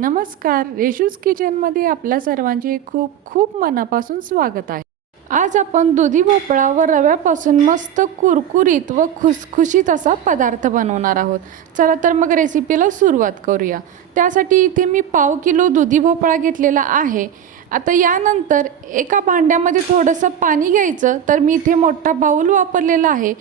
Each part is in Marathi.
नमस्कार. रेशूज किचनमध्ये आपल्या सर्वांचे खूप खूप मनापासून स्वागत आहे. आज आपण दुधी भोपळा व रव्यापासून मस्त कुरकुरीत व खुसखुशीत असा पदार्थ बनवणार आहोत. चला तर मग रेसिपीला सुरुवात करूया. त्यासाठी इथे मी पाव किलो दुधी भोपळा घेतलेला आहे. आता यानंतर एका भांड्यामध्ये थोडंसं पाणी घ्यायचं तर मी इथे मोठा बाऊल वापरलेला आहे.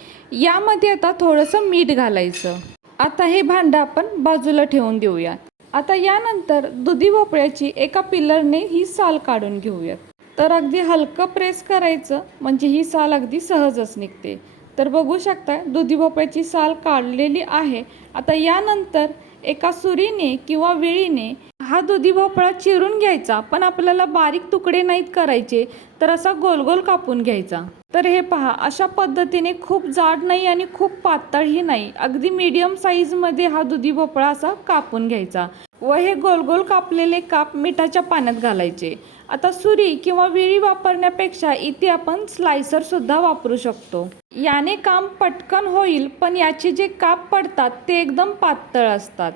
यामध्ये आता थोडंसं मीठ घालायचं. आता हे भांडं आपण बाजूला ठेवून देऊया. आता यानंतर दुधी भोपळ्याची एका पिलरने ही साल काढून घेऊयात. तर अगदी हलकं प्रेस करायचं म्हणजे ही साल अगदी सहजच निघते. तर बघू शकता दुधी भोपळ्याची साल काढलेली आहे. आता यानंतर एका सुरीने किंवा विळीने हा दुधी भोपळा चिरून घ्यायचा पण आपल्याला बारीक तुकडे नाहीत करायचे तर असा गोल गोल कापून घ्यायचा. तर हे पहा अशा पद्धतीने खूप जाड नाही आणि खूप पातळही नाही. अगदी मीडियम साईजमध्ये हा दुधी भोपळा असा कापून घ्यायचा. व हे गोल गोल कापलेले काप मिठाच्या पाण्यात घालायचे. आता सुरी किंवा विळी वापरण्यापेक्षा इथे आपण स्लायसर सुद्धा वापरू शकतो. याने काम पटकन होईल पण याचे जे काप पडतात ते एकदम पातळ असतात.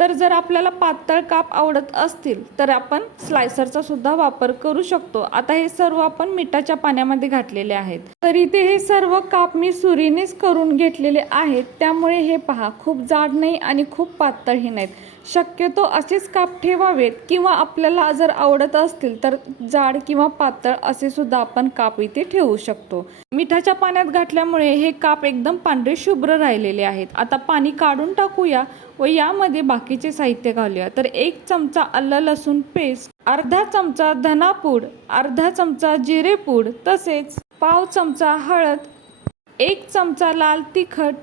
तर जर आपल्याला पातळ काप आवडत असतील तर आपण स्लायसरचा सुद्धा वापर करू शकतो. आता हे सर्व आपण मिठाच्या पाण्यामध्ये घातलेले आहेत. तर इथे हे सर्व काप मी सुरीनेच करून घेतलेले आहेत. त्यामुळे हे पहा खूप जाड नाही आणि खूप पातळही नाहीत. शक्यतो असेच काप ठेवावेत किंवा आपल्याला जर आवडत असतील तर जाड किंवा पातळ असे सुद्धा आपण काप इथे ठेवू शकतो. मिठाच्या पाण्यात घातल्यामुळे हे काप एकदम पांढरे शुभ्र राहिलेले आहेत. आता पाणी काढून टाकूया व यामध्ये बाकीचे साहित्य घालूया. तर एक चमचा आलं लसूण पेस्ट अर्धा चमचा धनापूड अर्धा चमचा जिरेपूड तसेच पाव चमचा हळद एक चमचा लाल तिखट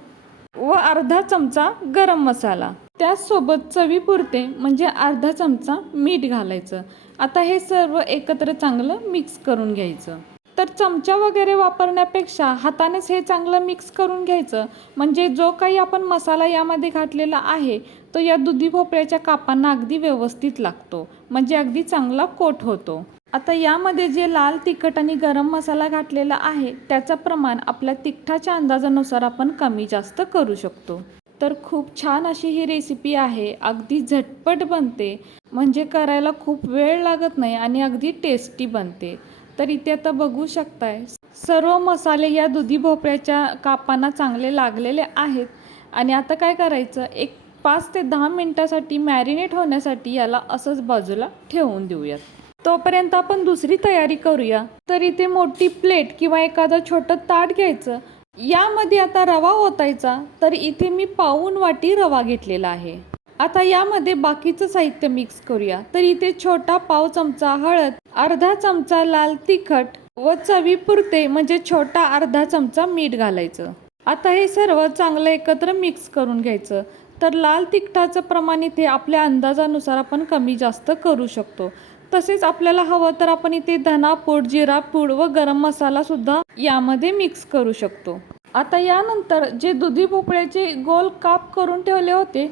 व अर्धा चमचा गरम मसाला. त्याचसोबत चवीपुरते म्हणजे अर्धा चमचा मीठ घालायचं. आता हे सर्व एकत्र चांगलं मिक्स करून घ्यायचं. तर चमचा वगैरे वापरण्यापेक्षा हातानेच हे चांगलं मिक्स करून घ्यायचं. म्हणजे जो काही आपण मसाला यामध्ये घातलेला आहे तो या दुधी भोपळ्याच्या कापांना अगदी व्यवस्थित लागतो. म्हणजे अगदी चांगला कोट होतो. आता यामध्ये जे लाल तिखट आणि गरम मसाला घातलेला आहे त्याचं प्रमाण आपल्या तिखटाच्या अंदाजानुसार आपण कमी जास्त करू शकतो. तर खूप छान अशी ही रेसिपी आहे अगदी झटपट बनते. म्हणजे करायला खूप वेळ लागत नाही आणि अगदी टेस्टी बनते. तर इथे आता बघू शकताय सर्व मसाले या दुधी भोपळ्याच्या कापांना चांगले लागलेले आहेत. आणि आता काय करायचं एक पाच ते दहा मिनटासाठी मॅरिनेट होण्यासाठी याला असंच बाजूला ठेवून देऊयात. तोपर्यंत आपण दुसरी तयारी करूया. तर इथे मोठी प्लेट किंवा एखादं छोटं ताट घ्यायचं. यामध्ये आता रवा ओतायचा. तर इथे मी पाऊन वाटी रवा घेतलेला आहे. आता यामध्ये बाकीचं साहित्य मिक्स करूया. तर इथे छोटा पाव चमचा हळद अर्धा चमचा लाल तिखट व चवीपुरते म्हणजे छोटा अर्धा चमचा मीठ घालायचं. आता हे सर्व चांगलं एकत्र मिक्स करून घ्यायचं. तर लाल तिखटाचं प्रमाण इथे आपल्या अंदाजानुसार आपण कमी जास्त करू शकतो. तसेच आपल्याला हवं तर आपण इथे धनापूड जिरापूड व गरम मसाला सुद्धा यामध्ये मिक्स करू शकतो. आता यानंतर जे दुधी भोपळ्याचे गोल काप करून ठेवले होते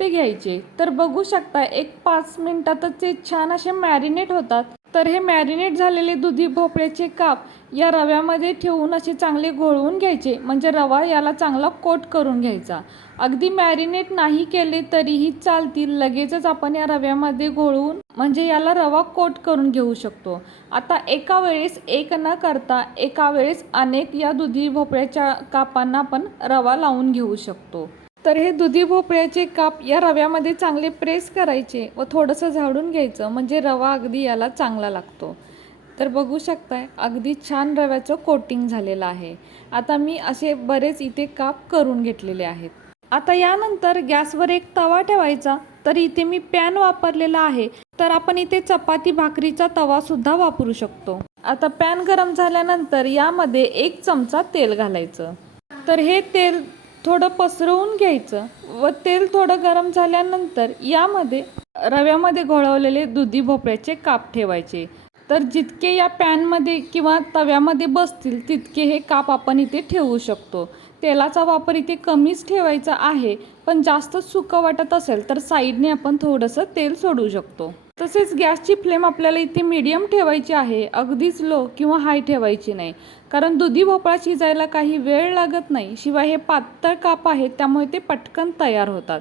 ते घ्यायचे. तर बघू शकता एक पाच मिनिटातच ते छान असे मॅरिनेट होतात. तर हे मॅरिनेट झालेले दुधी भोपळ्याचे काप या रव्यामध्ये ठेवून असे चांगले घोळवून घ्यायचे. म्हणजे रवा याला चांगला कोट करून घ्यायचा. अगदी मॅरिनेट नाही केले तरीही चालतील. लगेचच आपण या रव्यामध्ये घोळवून म्हणजे याला रवा कोट करून घेऊ शकतो. आता एका वेळेस एक न करता एका वेळेस अनेक या दुधी भोपळ्याच्या कापांना आपण रवा लावून घेऊ शकतो. तर हे दुधी भोपळ्याचे काप या रव्यामध्ये चांगले प्रेस करायचे व थोडंसं झाडून घ्यायचं म्हणजे रवा अगदी याला चांगला लागतो. तर बघू शकताय अगदी छान रव्याचं कोटिंग झालेलं आहे. आता मी असे बरेच इथे काप करून घेतलेले आहेत. आता यानंतर गॅसवर एक तवा ठेवायचा. तर इथे मी पॅन वापरलेला आहे. तर आपण इथे चपाती भाकरीचा तवा सुद्धा वापरू शकतो. आता पॅन गरम झाल्यानंतर यामध्ये एक चमचा तेल घालायचं. तर हे तेल थोडं पसरवून घ्यायचं व तेल थोडं गरम झाल्यानंतर यामध्ये रव्यामध्ये घोळवलेले दुधी भोपळ्याचे काप ठेवायचे. तर जितके या पॅनमध्ये किंवा तव्यामध्ये बसतील तितके हे काप आपण इथे ठेवू शकतो. तेलाचा वापर इथे कमीच ठेवायचा आहे पण जास्त सुकं वाटत असेल तर साईडने आपण थोडंसं तेल सोडू शकतो. तसेच गॅसची फ्लेम आपल्याला इथे मीडियम ठेवायची आहे. अगदीच लो किंवा हाय ठेवायची नाही. कारण दुधी भोपळा शिजायला काही वेळ लागत नाही. शिवाय हे पातळ काप आहेत त्यामुळे ते पटकन तयार होतात.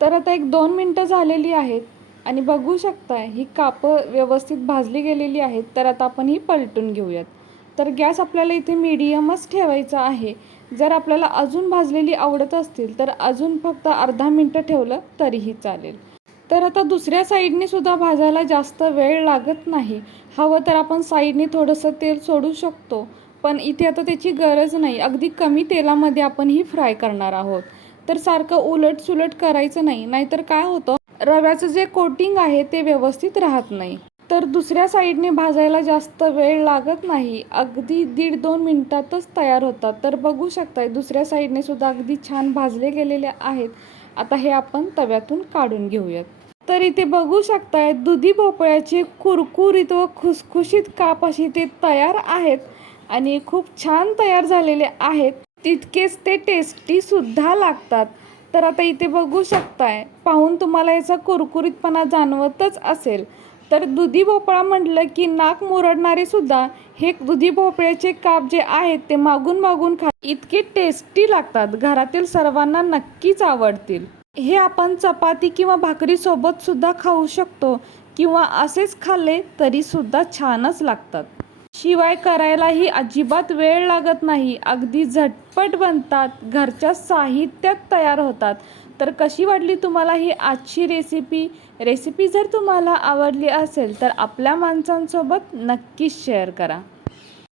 तर आता एक दोन मिनटं झालेली आहेत आणि बघू शकता ही कापं व्यवस्थित भाजली गेलेली आहेत. तर आता आपण ही पलटून घेऊयात. तर गॅस आपल्याला इथे मीडियमच ठेवायचा आहे. जर आपल्याला अजून भाजलेली आवडत असतील तर अजून फक्त अर्धा मिनटं ठेवलं तरीही चालेल. तर आता दुसऱ्या साईडने सुद्धा भाजायला जास्त वेळ लागत नाही. हवं तर आपण साईडने थोडंसं तेल सोडू शकतो पण इथे आता त्याची गरज नाही. अगदी कमी तेलामध्ये आपण ही फ्राय करणार आहोत. तर सारखं उलट सुलट करायचं नाही नाहीतर काय होतं? रव्याचं जे कोटिंग आहे ते व्यवस्थित राहत नाही. तर दुसऱ्या साईडने भाजायला जास्त वेळ लागत नाही. अगदी दीड दोन मिनिटातच तयार होतात. तर बघू शकताय दुसऱ्या साईडने सुद्धा अगदी छान भाजले गेलेले आहेत. आता हे आपण तव्यातून काढून घेऊयात. तर इथे बघू शकताय दुधी भोपळ्याचे कुरकुरीत व खुसखुशीत काप अशी ते तयार आहेत आणि खूप छान तयार झालेले आहेत. तितकेच ते टेस्टी सुद्धा लागतात. तर आता इथे बघू शकताय पाहून तुम्हाला याचा कुरकुरीतपणा जाणवतच असेल. तर दुधी भोपळा म्हटलं की नाक मुरडणारे सुद्धा हे दुधी भोपळ्याचे काप जे आहेत ते मागून मागून खा इतके टेस्टी लागतात. घरातील सर्वांना नक्कीच आवडतील. हे आपण चपाती किंवा भाकरीसोबत सुद्धा खाऊ शकतो किंवा असेच खाल्ले तरी सुद्धा छानच लागतात. शिवाय करायलाही अजिबात वेळ लागत नाही. अगदी झटपट बनतात. घरच्या साहित्यात तयार होतात. तर कशी वाटली तुम्हाला ही आजची रेसिपी रेसिपी जर तुम्हाला आवडली असेल तर आपल्या माणसांसोबत नक्कीच शेअर करा.